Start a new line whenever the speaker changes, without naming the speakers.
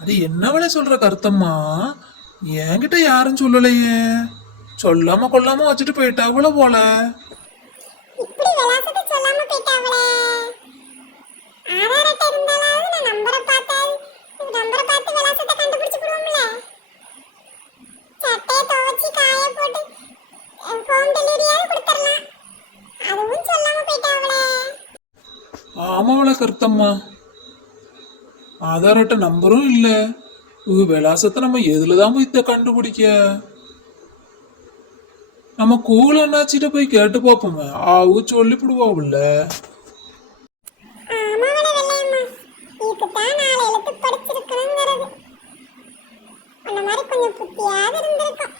அது என்ன சொல்ற கருத்தம்மா? என்கிட்ட யாரும் சொல்லலையே. சொல்லாம கொள்ளாம வச்சுட்டு போயிட்டாவுல போல. ஆமாவளை கருத்தம்மா ஆதார் ఆధారట நம்பரும் இல்லை. உங்கள் விலாசத்தை நம்ம எதில் தான் போய் கண்டுபிடிக்க? நம்ம கூல அண்ணாச்சிட்டு போய் கேட்டு பார்ப்போமே ஆவு சொல்லிவிடுவாவுல்ல அந்த மாதிரி கொஞ்சம் புத்தியாக இருந்திருக்கும்.